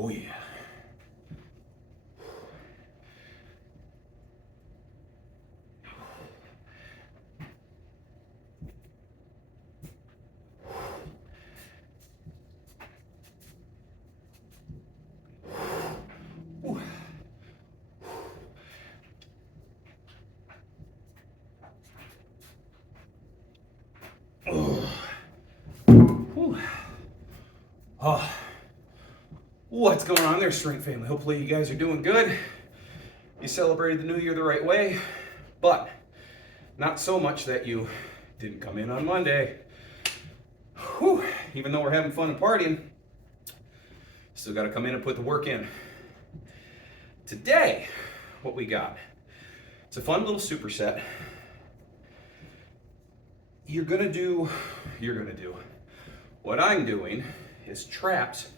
Oh yeah. Ooh. Oh. Ooh. Oh. What's going on there, Strength family? Hopefully you guys are doing good. You celebrated the new year the right way, but not so much that you didn't come in on Monday. Whew. Even though we're having fun and partying, still got to come in and put the work in. Today, what we got, it's a fun little superset. You're gonna do, what I'm doing is traps,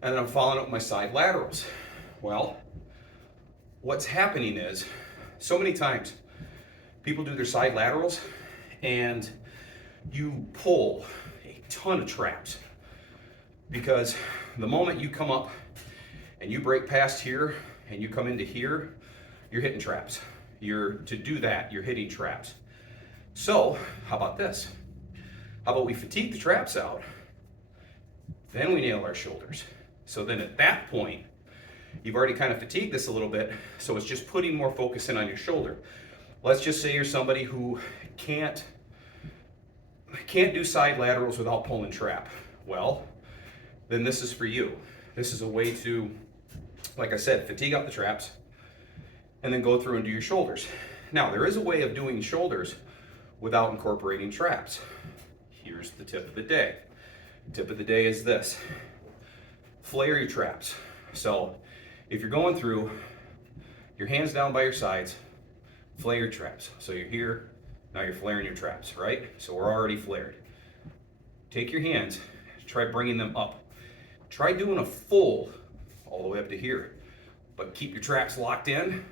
and then I'm following up with my side laterals. Well, what's happening is, so many times, people do their side laterals, and you pull a ton of traps, because the moment you come up and you break past here, and you come into here, you're hitting traps. To do that, you're hitting traps. So, how about this? How about we fatigue the traps out, then we nail our shoulders. So then at that point, you've already kind of fatigued this a little bit, so it's just putting more focus in on your shoulder. Let's just say you're somebody who can't do side laterals without pulling trap. Well, then this is for you. This is a way to, like I said, fatigue up the traps, and then go through and do your shoulders. Now, there is a way of doing shoulders without incorporating traps. Here's the tip of the day. Tip of the day is this. Flare your traps. So if you're going through, your hands down by your sides, flare your traps. So you're here, now you're flaring your traps, right? So we're already flared. Take your hands, try bringing them up. Try doing a full all the way up to here, but keep your traps locked in.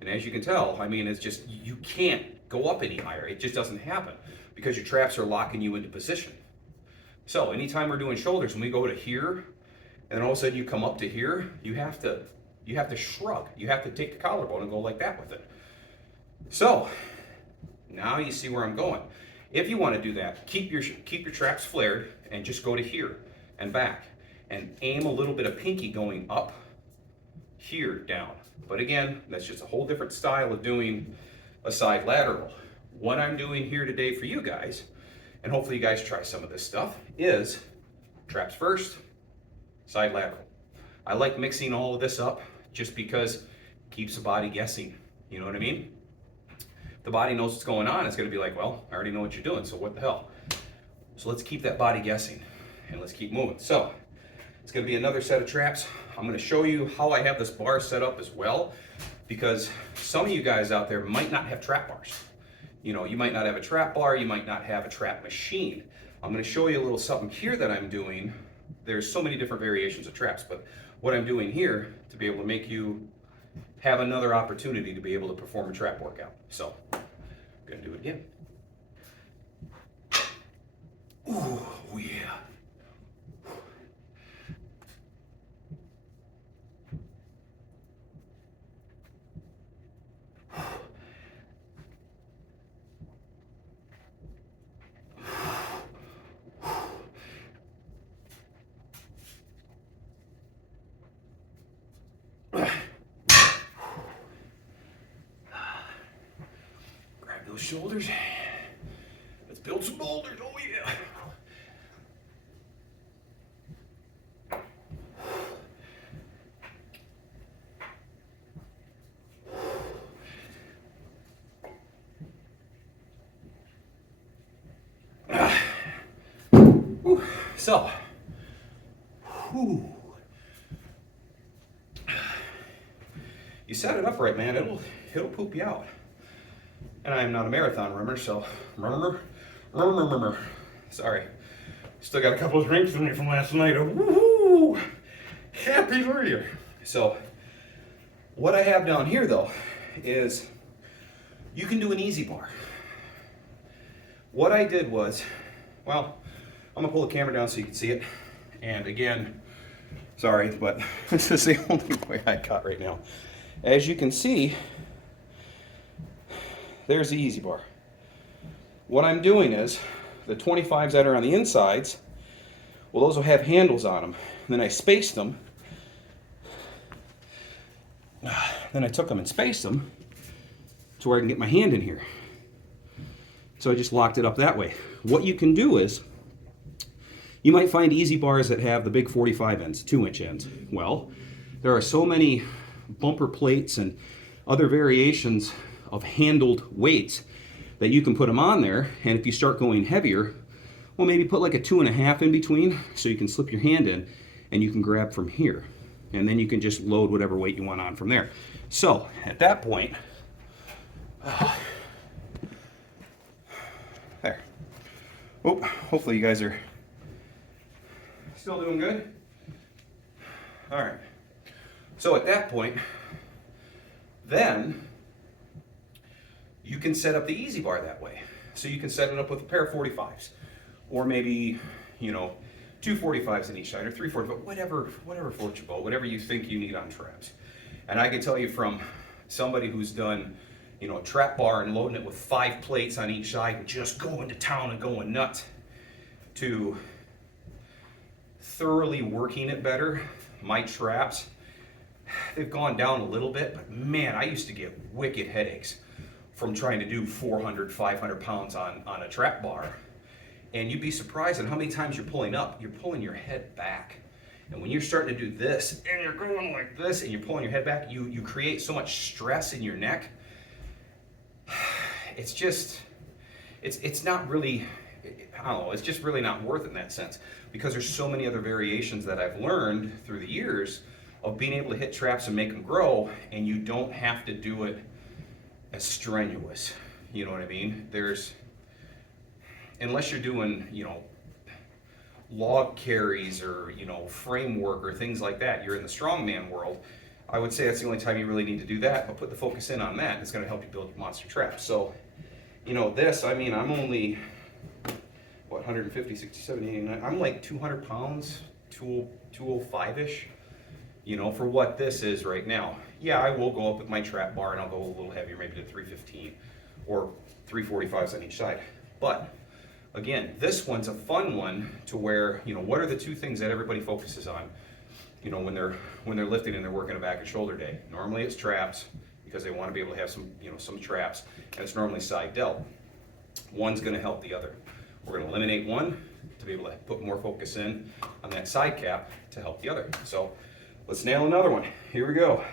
And as you can tell, I mean, it's just, you can't go up any higher. It just doesn't happen because your traps are locking you into position. So anytime we're doing shoulders, when we go to here, and then all of a sudden you come up to here, you have to shrug. You have to take the collarbone and go like that with it. So now you see where I'm going. If you want to do that, keep your traps flared and just go to here and back, and aim a little bit of pinky going up, here, down. But again, that's just a whole different style of doing a side lateral. What I'm doing here today for you guys, and hopefully you guys try some of this stuff, is traps first, side lateral. I like mixing all of this up just because it keeps the body guessing. You know what I mean? If the body knows what's going on, it's gonna be like, well, I already know what you're doing, so what the hell? So let's keep that body guessing and let's keep moving. So it's gonna be another set of traps. I'm gonna show you how I have this bar set up as well, because some of you guys out there might not have trap bars. You know, you might not have a trap bar, you might not have a trap machine. I'm gonna show you a little something here that I'm doing. There's so many different variations of traps, but what I'm doing here to be able to make you have another opportunity to be able to perform a trap workout. So, I'm gonna do it again. Ooh, yeah. Grab those shoulders. Let's build some boulders. Oh yeah. So, you set it up right, man. It'll poop you out. And I am not a marathon runner, so sorry. Still got a couple of drinks in me from last night. Woohoo! Happy New Year. So, what I have down here though is you can do an easy bar. What I did was, well, I'm gonna pull the camera down so you can see it. And again, Sorry, but this is the only way I got right now. As you can see, there's the EZ bar. What I'm doing is, the 25s that are on the insides, well, those will have handles on them. And then I spaced them. Then I took them and spaced them to where I can get my hand in here. So I just locked it up that way. What you can do is, you might find EZ bars that have the big 45 ends, 2-inch ends. Well, there are so many bumper plates and other variations of handled weights that you can put them on there, and if you start going heavier, well, maybe put like a 2.5 in between so you can slip your hand in and you can grab from here. And then you can just load whatever weight you want on from there. So at that point, there. Oh, hopefully you guys are still doing good. All right. So at that point, then you can set up the EZ bar that way. So you can set it up with a pair of 45s, or maybe, you know, 2 45s on each side, or 3 45s, whatever floats your boat, whatever you think you need on traps. And I can tell you from somebody who's done, you know, a trap bar and loading it with 5 plates on each side and just going to town and going nuts, to thoroughly working it better. My traps, they've gone down a little bit, but man, I used to get wicked headaches from trying to do 400, 500 pounds on a trap bar. And you'd be surprised at how many times you're pulling up, you're pulling your head back. And when you're starting to do this, and you're going like this, and you're pulling your head back, you create so much stress in your neck. It's just, it's not really, I don't know, it's just really not worth it in that sense. Because there's so many other variations that I've learned through the years of being able to hit traps and make them grow, and you don't have to do it as strenuous. You know what I mean? Unless you're doing, you know, log carries or, you know, framework or things like that, you're in the strongman world, I would say that's the only time you really need to do that, but put the focus in on that, and it's going to help you build your monster trap. So, you know, this, I mean, I'm only, what, 150, 60, 70, 89, I'm like 200 pounds, 205-ish, you know, for what this is right now. Yeah, I will go up with my trap bar and I'll go a little heavier, maybe to 315 or 345s on each side. But again, this one's a fun one to where, you know, what are the 2 things that everybody focuses on, you know, when they're lifting and they're working a back and shoulder day? Normally it's traps, because they want to be able to have some, you know, some traps, and it's normally side delt. One's going to help the other. We're going to eliminate one to be able to put more focus in on that side cap to help the other. So let's nail another one. Here we go.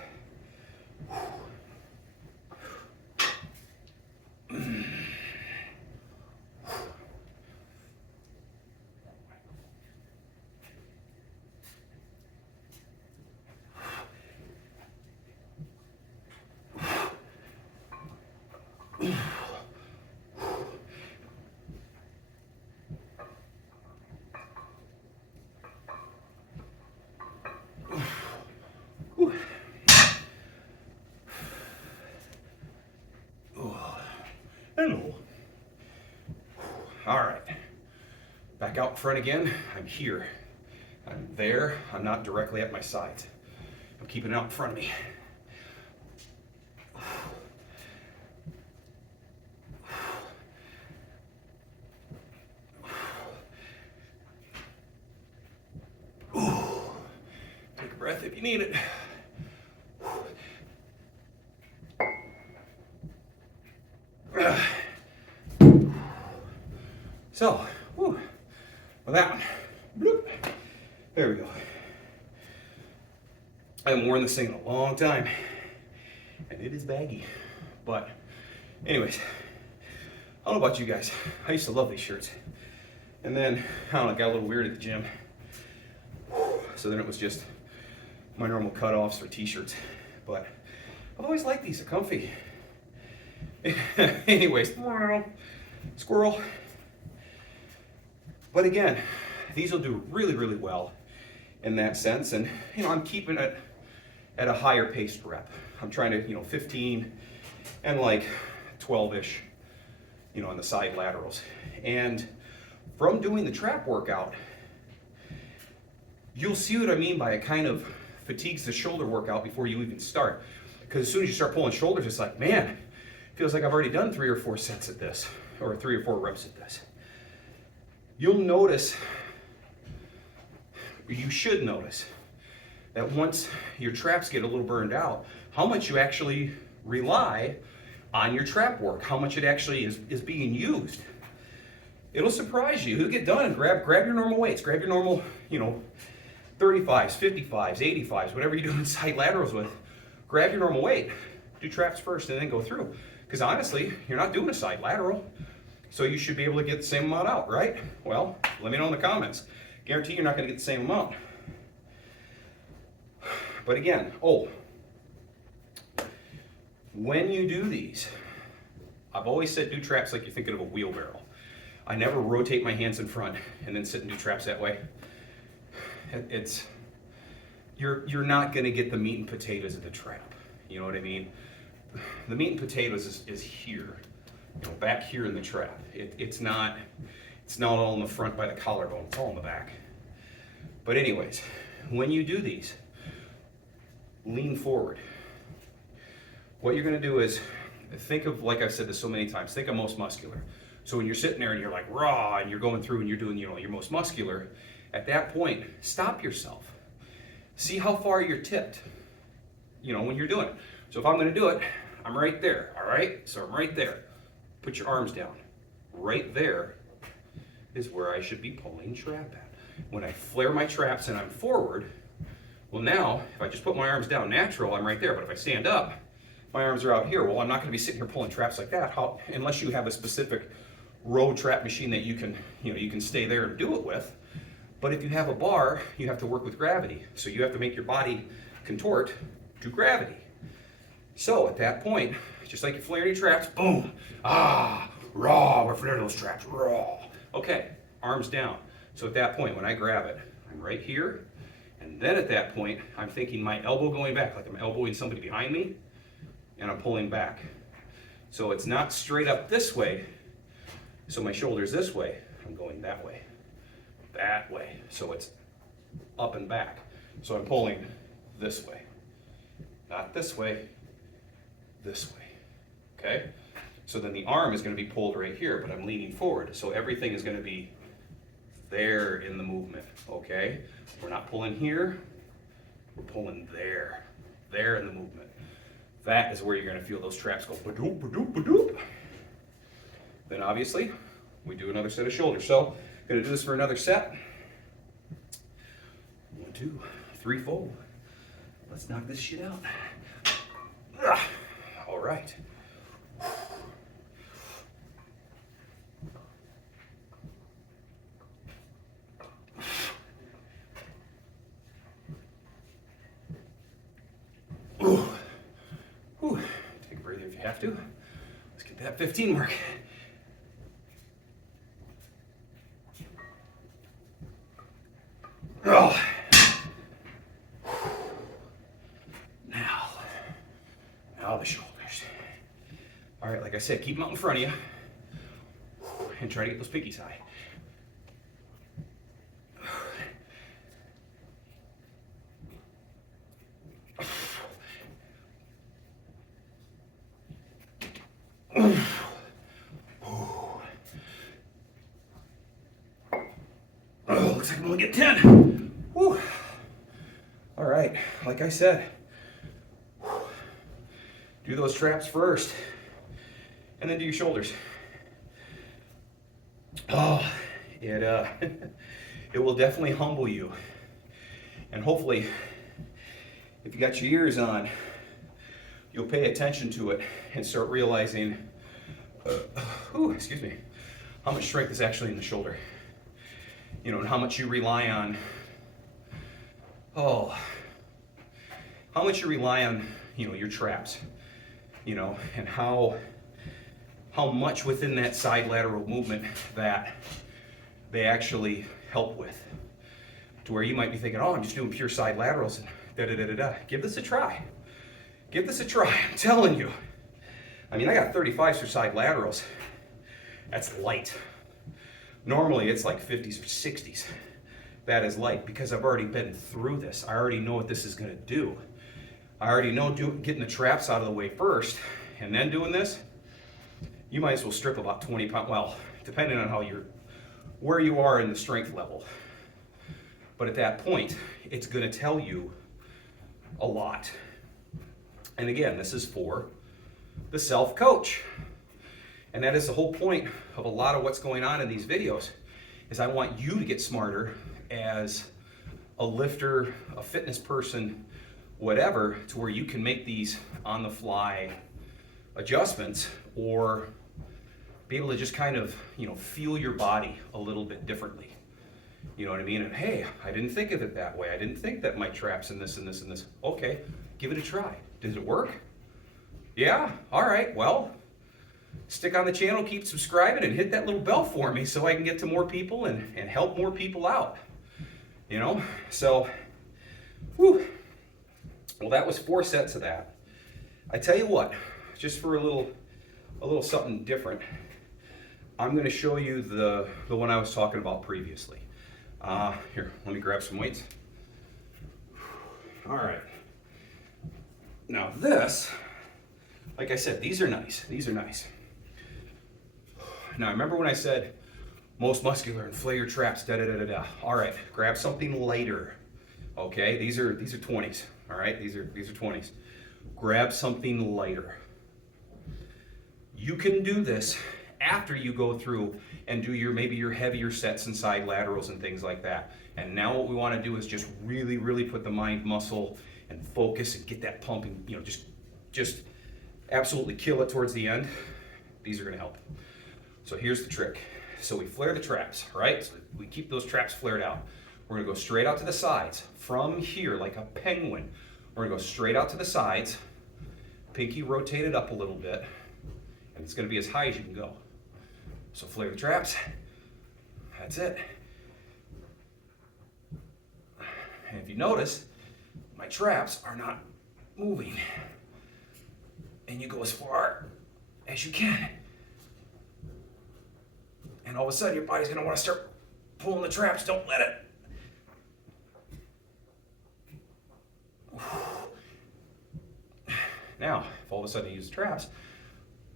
Hello. All right, back out front again. I'm here, I'm there, I'm not directly at my sides. I'm keeping it out in front of me. Take a breath if you need it. So, with that one, bloop, there we go. I haven't worn this thing in a long time, and it is baggy. But, anyways, I don't know about you guys. I used to love these shirts. And then, I don't know, it got a little weird at the gym. So then it was just my normal cutoffs or t-shirts. But I've always liked these, they're comfy. Anyways, squirrel. But again, these will do really, really well in that sense. And, you know, I'm keeping it at a higher paced rep. I'm trying to, you know, 15 and like 12-ish, you know, on the side laterals. And from doing the trap workout, you'll see what I mean by it kind of fatigues the shoulder workout before you even start. Because as soon as you start pulling shoulders, it's like, man, it feels like I've already done 3 or 4 sets at this, or 3 or 4 reps at this. You'll notice, you should notice, that once your traps get a little burned out, how much you actually rely on your trap work, how much it actually is being used. It'll surprise you. You'll get done and grab your normal weights, grab your normal, 35s, 55s, 85s, whatever you're doing side laterals with. Grab your normal weight, do traps first, and then go through. Because honestly, you're not doing a side lateral, so you should be able to get the same amount out, right? Well, let me know in the comments. Guarantee you're not going to get the same amount. But again, when you do these, I've always said do traps like you're thinking of a wheelbarrow. I never rotate my hands in front and then sit and do traps that way. You're not going to get the meat and potatoes of the trap. You know what I mean? The meat and potatoes is here, back here in the trap. It's not all in the front by the collarbone. It's all in the back. But anyways, when you do these, lean forward. What you're going to do is think of, like I've said this so many times, think of most muscular. So when you're sitting there and you're like raw and you're going through and you're doing your most muscular, at that point, stop yourself. See how far you're tipped, when you're doing it. So if I'm going to do it, I'm right there, all right? So I'm right there. Put your arms down. Right there is where I should be pulling trap at. When I flare my traps and I'm forward, well now, if I just put my arms down natural, I'm right there. But if I stand up, my arms are out here. Well, I'm not going to be sitting here pulling traps like that, unless you have a specific row trap machine that you can stay there and do it with. But if you have a bar, you have to work with gravity. So you have to make your body contort to gravity. So at that point, just like you're flaring your traps, boom, raw, we're flaring those traps, raw. Okay, arms down. So at that point, when I grab it, I'm right here. And then at that point, I'm thinking my elbow going back, like I'm elbowing somebody behind me, and I'm pulling back. So it's not straight up this way, so my shoulder's this way, I'm going that way. So it's up and back. So I'm pulling this way. Not this way, this way. Okay? So then the arm is going to be pulled right here, but I'm leaning forward. So everything is going to be there in the movement. Okay? We're not pulling here, we're pulling there in the movement. That is where you're going to feel those traps go ba-doop, ba-doop, ba-doop. Then obviously, we do another set of shoulders. So, going to do this for another set. 1, 2, 3, 4. Let's knock this shit out. All right. Take a breather if you have to. Let's get that 15 mark. Oh. Now the shoulders. All right, like I said, keep them out in front of you and try to get those piggies high. Looks like I'm gonna get 10. Whew. All right, like I said, do those traps first, and then do your shoulders. Oh, it will definitely humble you, and hopefully, if you got your ears on, you'll pay attention to it and start realizing, how much strength is actually in the shoulder. And how much you rely on, how much you rely on, your traps, and how much within that side lateral movement that they actually help with. To where you might be thinking, I'm just doing pure side laterals and da-da-da-da-da. Give this a try. Give this a try, I'm telling you. I got 35s for side laterals. That's light. Normally it's like 50s or 60s. that is like, because I've already been through this. I already know what this is going to do. I already know getting the traps out of the way first and then doing this. You might as well strip about 20 pounds, well, depending on where you are in the strength level. But at that point, it's going to tell you a lot. And again, this is for the self-coach. And that is the whole point of a lot of what's going on in these videos, is I want you to get smarter as a lifter, a fitness person, whatever, to where you can make these on-the-fly adjustments, or be able to just kind of, feel your body a little bit differently. You know what I mean? And hey, I didn't think of it that way. I didn't think that my traps and this and this and this. Okay, give it a try. Did it work? Yeah? All right, well, stick on the channel, keep subscribing, and hit that little bell for me so I can get to more people and help more people out. So, whew. Well, that was 4 sets of that. I tell you what, just for a little something different, I'm going to show you the one I was talking about previously. Here, let me grab some weights. All right. Now this, like I said, these are nice. These are nice. Now, remember when I said most muscular and flare your traps, da-da-da-da-da. All right, grab something lighter. Okay, these are 20s. All right, these are 20s. Grab something lighter. You can do this after you go through and do maybe your heavier sets and side laterals and things like that. And now what we want to do is just really, really put the mind muscle and focus and get that pumping, just absolutely kill it towards the end. These are going to help. So here's the trick. So we flare the traps, right? So we keep those traps flared out. We're going to go straight out to the sides from here like a penguin. We're going to go straight out to the sides, pinky rotated up a little bit, and it's going to be as high as you can go. So flare the traps. That's it. And if you notice, my traps are not moving. And you go as far as you can. And all of a sudden, your body's going to want to start pulling the traps. Don't let it. Now, if all of a sudden you use the traps,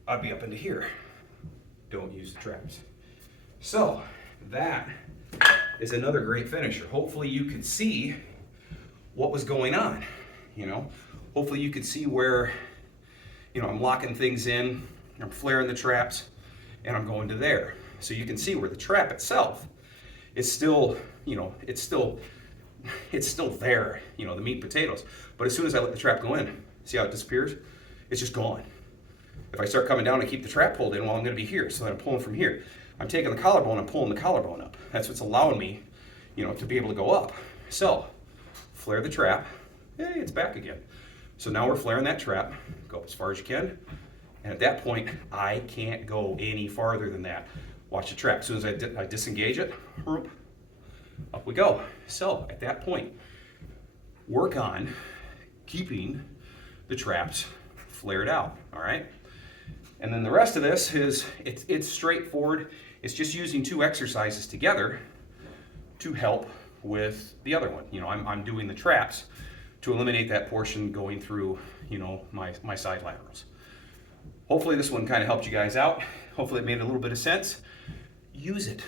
I'd be up into here. Don't use the traps. So, that is another great finisher. Hopefully you could see what was going on, Hopefully you could see where, I'm locking things in, I'm flaring the traps, and I'm going to there. So you can see where the trap itself is still, it's still there, the meat and potatoes. But as soon as I let the trap go in, see how it disappears? It's just gone. If I start coming down and keep the trap pulled in, well, I'm going to be here. So then I'm pulling from here. I'm taking the collarbone and pulling the collarbone up. That's what's allowing me, to be able to go up. So, flare the trap. Hey, it's back again. So now we're flaring that trap. Go up as far as you can. And at that point, I can't go any farther than that. Watch the trap. As soon as I disengage it, up we go. So, at that point, work on keeping the traps flared out, all right? And then the rest of this is, it's straightforward. It's just using 2 exercises together to help with the other one. I'm doing the traps to eliminate that portion going through, my side laterals. Hopefully this one kind of helped you guys out. Hopefully it made a little bit of sense. Use it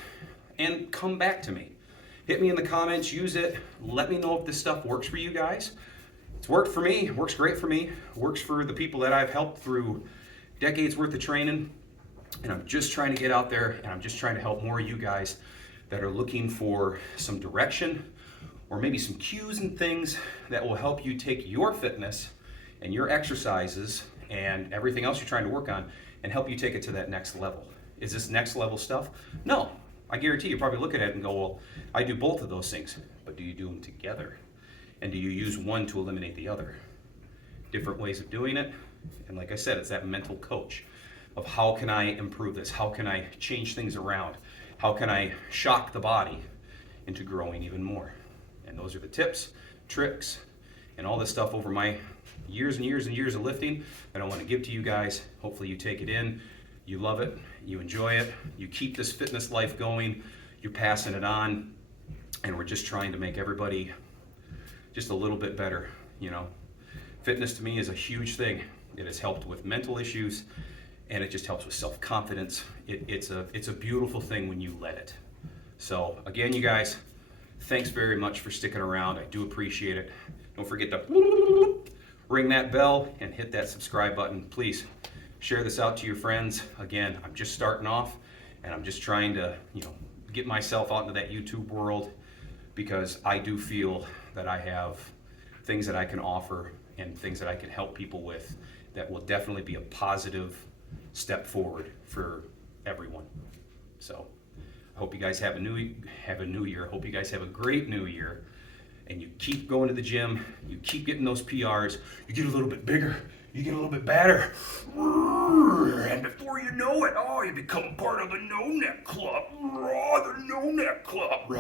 and come back to me. Hit me in the comments, use it. Let me know if this stuff works for you guys. It's worked for me, works great for me, works for the people that I've helped through decades worth of training, and I'm just trying to get out there and I'm just trying to help more of you guys that are looking for some direction or maybe some cues and things that will help you take your fitness and your exercises and everything else you're trying to work on and help you take it to that next level. Is this next level stuff? No. I guarantee you probably look at it and go, well, I do both of those things, but do you do them together? And do you use one to eliminate the other? Different ways of doing it. And like I said, it's that mental coach of how can I improve this? How can I change things around? How can I shock the body into growing even more? And those are the tips, tricks, and all this stuff over my years and years and years of lifting that I want to give to you guys. Hopefully you take it in, you love it, you enjoy it, you keep this fitness life going, you're passing it on, and we're just trying to make everybody just a little bit better. You know, fitness to me is a huge thing. It has helped with mental issues, and it just helps with self-confidence. It's a beautiful thing when you let it. So again, you guys, thanks very much for sticking around. I do appreciate it. Don't forget to ring that bell and hit that subscribe button. Please share this out to your friends. Again, I'm just starting off, and I'm just trying to, get myself out into that YouTube world, because I do feel that I have things that I can offer and things that I can help people with that will definitely be a positive step forward for everyone. So I hope you guys have a new year. I hope you guys have a great new year, and you keep going to the gym, you keep getting those PRs, you get a little bit bigger, you get a little bit badder, and before you know it, you become part of the No Neck Club. The No Neck Club.